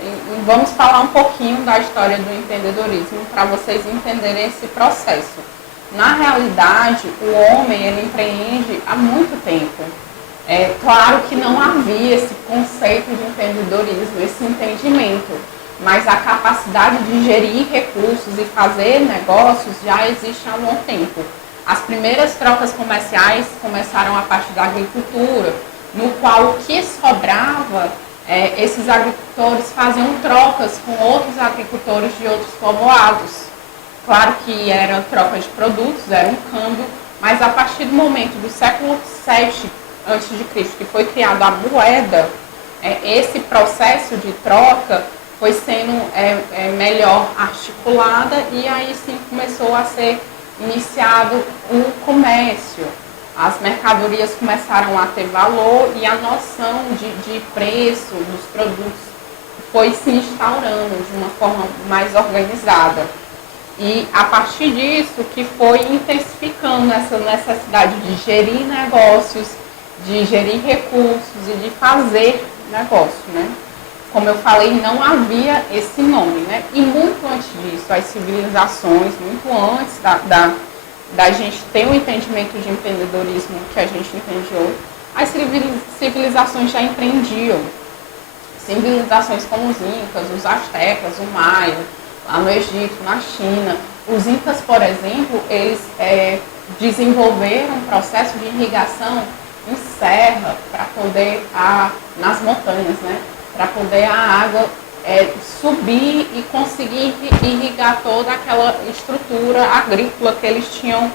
E vamos falar um pouquinho da história do empreendedorismo para vocês entenderem esse processo. Na realidade, o homem ele empreende há muito tempo. É claro que não havia esse conceito de empreendedorismo, esse entendimento, mas a capacidade de gerir recursos e fazer negócios já existe há um bom tempo. As primeiras trocas comerciais começaram a partir da agricultura, no qual o que sobrava, esses agricultores faziam trocas com outros agricultores de outros povoados. Claro que era troca de produtos, era um câmbio, mas a partir do momento do século VII a.C., que foi criada a moeda, esse processo de troca foi sendo melhor articulada e aí sim começou a ser iniciado o comércio. As mercadorias começaram a ter valor e a noção de preço dos produtos foi se instaurando de uma forma mais organizada. E a partir disso que foi intensificando essa necessidade de gerir negócios, de gerir recursos e de fazer negócio, né? Como eu falei, não havia esse nome, né? E muito antes disso, as civilizações, muito antes da gente ter o entendimento de empreendedorismo que a gente entende hoje, as civilizações já empreendiam. Civilizações como os Incas, os Astecas, o Maia, lá no Egito, na China. Os Incas, por exemplo, eles desenvolveram um processo de irrigação em serra para poder, nas montanhas, né? Para poder a água subir e conseguir irrigar toda aquela estrutura agrícola que eles tinham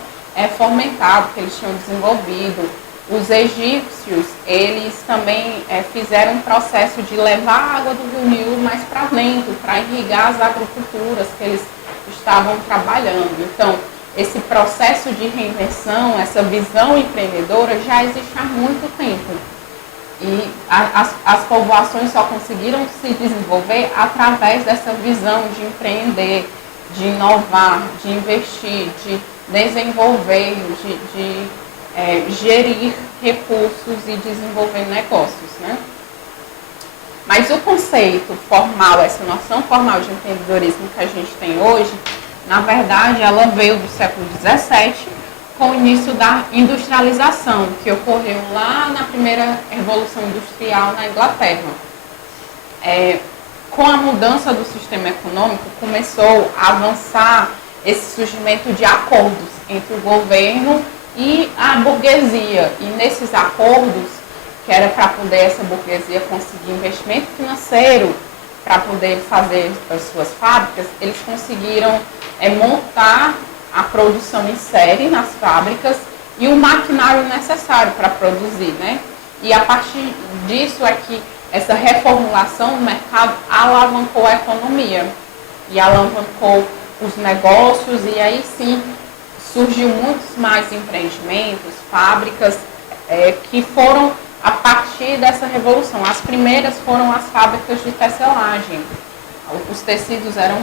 fomentado, que eles tinham desenvolvido. Os egípcios, eles também fizeram um processo de levar a água do Rio Nilo mais para dentro, para irrigar as agriculturas que eles estavam trabalhando. Então, esse processo de reinvenção, essa visão empreendedora já existe há muito tempo. E as povoações só conseguiram se desenvolver através dessa visão de empreender, de inovar, de investir, de desenvolver, de gerir recursos e desenvolver negócios, né? Mas o conceito formal, essa noção formal de empreendedorismo que a gente tem hoje, na verdade, ela veio do século XVII, com o início da industrialização, que ocorreu lá na primeira Revolução Industrial na Inglaterra. Com a mudança do sistema econômico, começou a avançar esse surgimento de acordos entre o governo e a burguesia. E nesses acordos, que era para poder essa burguesia conseguir investimento financeiro para poder fazer as suas fábricas, eles conseguiram montar a produção em série nas fábricas e o maquinário necessário para produzir, né? E a partir disso é que essa reformulação do mercado alavancou a economia e alavancou os negócios e aí sim surgiu muitos mais empreendimentos, fábricas que foram a partir dessa revolução. As primeiras foram as fábricas de tecelagem. Os tecidos eram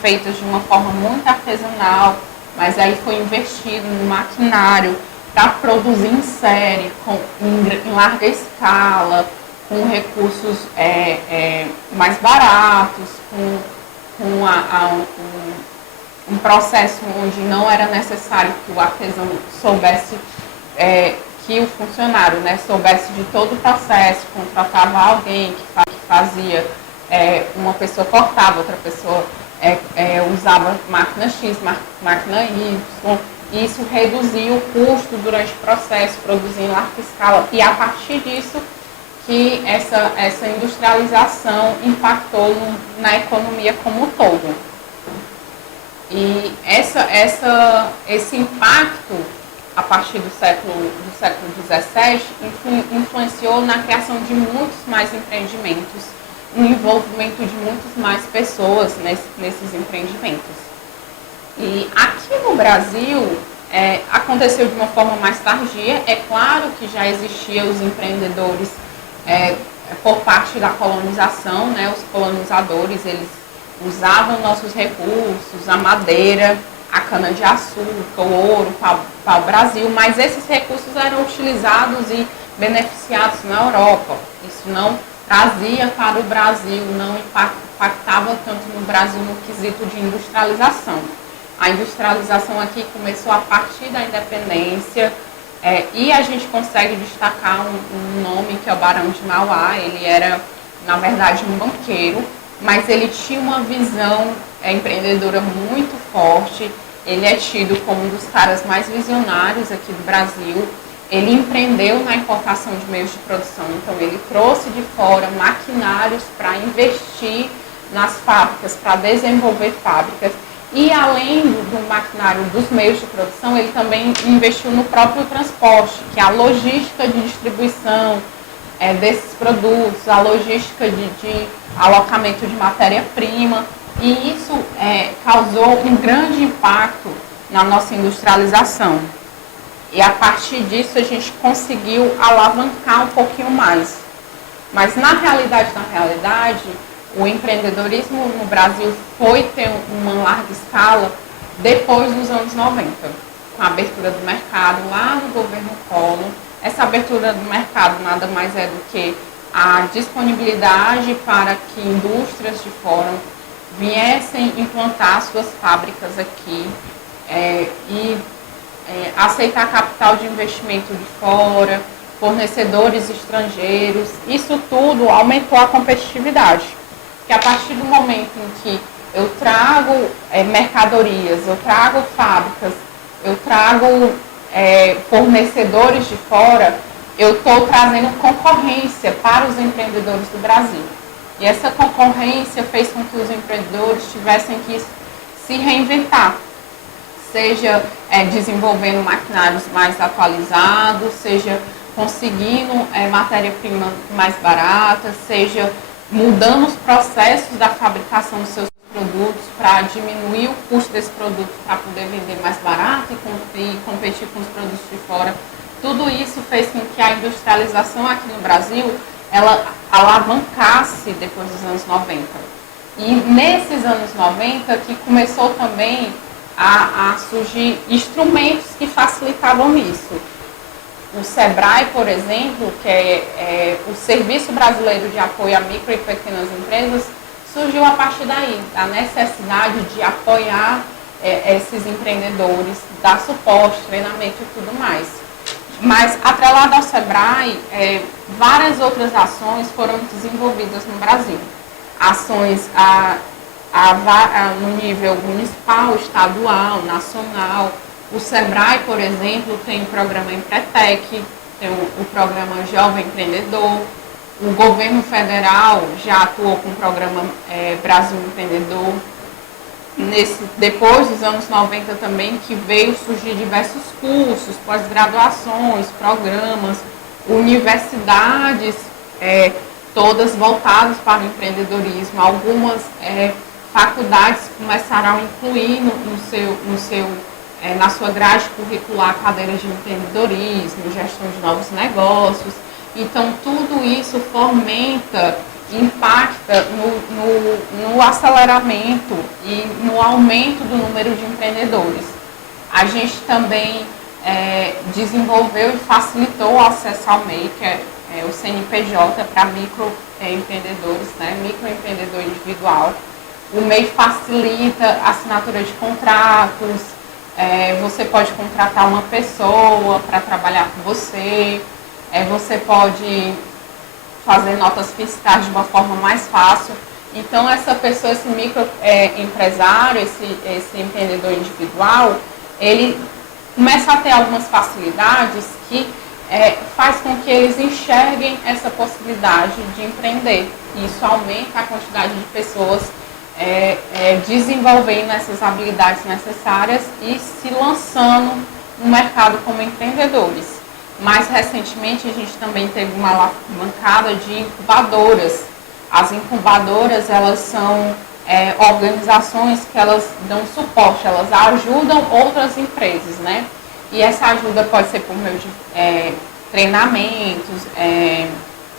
feitos de uma forma muito artesanal, mas aí foi investido no maquinário para produzir em série, em larga escala, com recursos mais baratos, com um processo onde não era necessário que o artesão soubesse, que o funcionário soubesse de todo o processo, contratava alguém que fazia, uma pessoa cortava, outra pessoa usava máquina X, máquina Y, e isso reduzia o custo durante o processo, produzindo em larga escala, e a partir disso que essa industrialização impactou na economia como um todo. E esse impacto, a partir do século XVII, influenciou na criação de muitos mais empreendimentos, no envolvimento de muitas mais pessoas nesses empreendimentos. E aqui no Brasil, aconteceu de uma forma mais tardia. É claro que já existiam os empreendedores por parte da colonização, né? Os colonizadores, eles usavam nossos recursos, a madeira, a cana-de-açúcar, o ouro para o Brasil, mas esses recursos eram utilizados e beneficiados na Europa. Isso trazia para o Brasil, não impactava tanto no Brasil no quesito de industrialização. A industrialização aqui começou a partir da independência, e a gente consegue destacar um nome que é o Barão de Mauá. Ele era, na verdade, um banqueiro, mas ele tinha uma visão empreendedora muito forte. Ele é tido como um dos caras mais visionários aqui do Brasil. Ele empreendeu na importação de meios de produção, então ele trouxe de fora maquinários para investir nas fábricas, para desenvolver fábricas. E além do maquinário dos meios de produção, ele também investiu no próprio transporte, que é a logística de distribuição desses produtos, a logística de alocamento de matéria-prima. E isso causou um grande impacto na nossa industrialização. E a partir disso a gente conseguiu alavancar um pouquinho mais. Mas na realidade, o empreendedorismo no Brasil foi ter uma larga escala depois dos anos 90, com a abertura do mercado lá no governo Collor. Essa abertura do mercado nada mais é do que a disponibilidade para que indústrias de fora viessem implantar suas fábricas aqui e aceitar capital de investimento de fora, fornecedores estrangeiros. Isso tudo aumentou a competitividade. Porque a partir do momento em que eu trago mercadorias, eu trago fábricas, eu trago fornecedores de fora, eu estou trazendo concorrência para os empreendedores do Brasil. E essa concorrência fez com que os empreendedores tivessem que se reinventar, seja desenvolvendo maquinários mais atualizados, seja conseguindo matéria-prima mais barata, seja mudando os processos da fabricação dos seus produtos para diminuir o custo desse produto para poder vender mais barato e competir com os produtos de fora. Tudo isso fez com que a industrialização aqui no Brasil ela alavancasse depois dos anos 90. E nesses anos 90 que começou também a surgir instrumentos que facilitavam isso. O SEBRAE, por exemplo, que é o Serviço Brasileiro de Apoio a Micro e Pequenas Empresas, surgiu a partir daí, da necessidade de apoiar esses empreendedores, dar suporte, treinamento e tudo mais. Mas, atrelado ao SEBRAE, várias outras ações foram desenvolvidas no Brasil. Ações no nível municipal, estadual, nacional. O SEBRAE, por exemplo, tem o programa Empretec, tem o programa Jovem Empreendedor. O governo federal já atuou com o programa Brasil Empreendedor. Depois dos anos 90 também, que veio surgir diversos cursos, pós-graduações, programas, universidades, todas voltadas para o empreendedorismo. Algumas faculdades começaram a incluir na sua grade curricular cadeiras de empreendedorismo, gestão de novos negócios. Então, tudo isso fomenta, impacta no aceleramento e no aumento do número de empreendedores. A gente também desenvolveu e facilitou o acesso ao MEI, que é o CNPJ para microempreendedores, microempreendedor individual. O MEI facilita a assinatura de contratos, você pode contratar uma pessoa para trabalhar com você, você pode fazer notas fiscais de uma forma mais fácil. Então, essa pessoa, esse microempresário, esse empreendedor individual, ele começa a ter algumas facilidades que faz com que eles enxerguem essa possibilidade de empreender. Isso aumenta a quantidade de pessoas desenvolvendo essas habilidades necessárias e se lançando no mercado como empreendedores. Mais recentemente, a gente também teve uma alavancada de incubadoras. As incubadoras, elas são organizações que elas dão suporte, elas ajudam outras empresas, né? E essa ajuda pode ser por meio de treinamentos,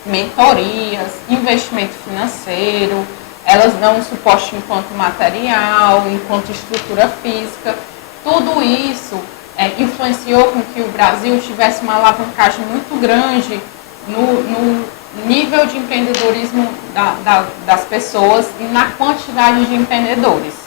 mentorias, investimento financeiro. Elas dão suporte enquanto material, enquanto estrutura física. Tudo isso influenciou com que o Brasil tivesse uma alavancagem muito grande nível de empreendedorismo das pessoas e na quantidade de empreendedores.